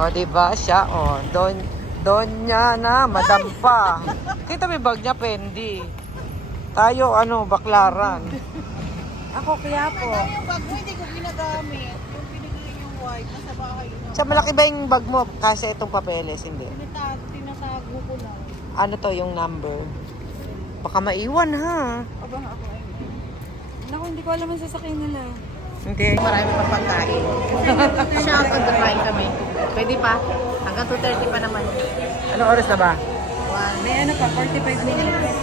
O, diba siya? O, doon niya na, madam pa. Kita may bag niya, Fendi. Tayo, baklaran. Ako kaya po. Yung bag mo, hindi ko ginagamit. Yung pinigay yung white, nasa bahay na. Siya, malaki ba yung bag mo? Kasi itong papeles, hindi. Tinatago ko lang. Ano to, yung number? Baka maiwan, ha? Aba, ako ay. Naku, hindi ko alam ang sasakyan nila. Hindi. Marami pa pagkain. Siya ako pagkain kami. Pwede pa. Hanggang 2:30 pa naman. Anong oras na ba? May ano pa, 45 minutes.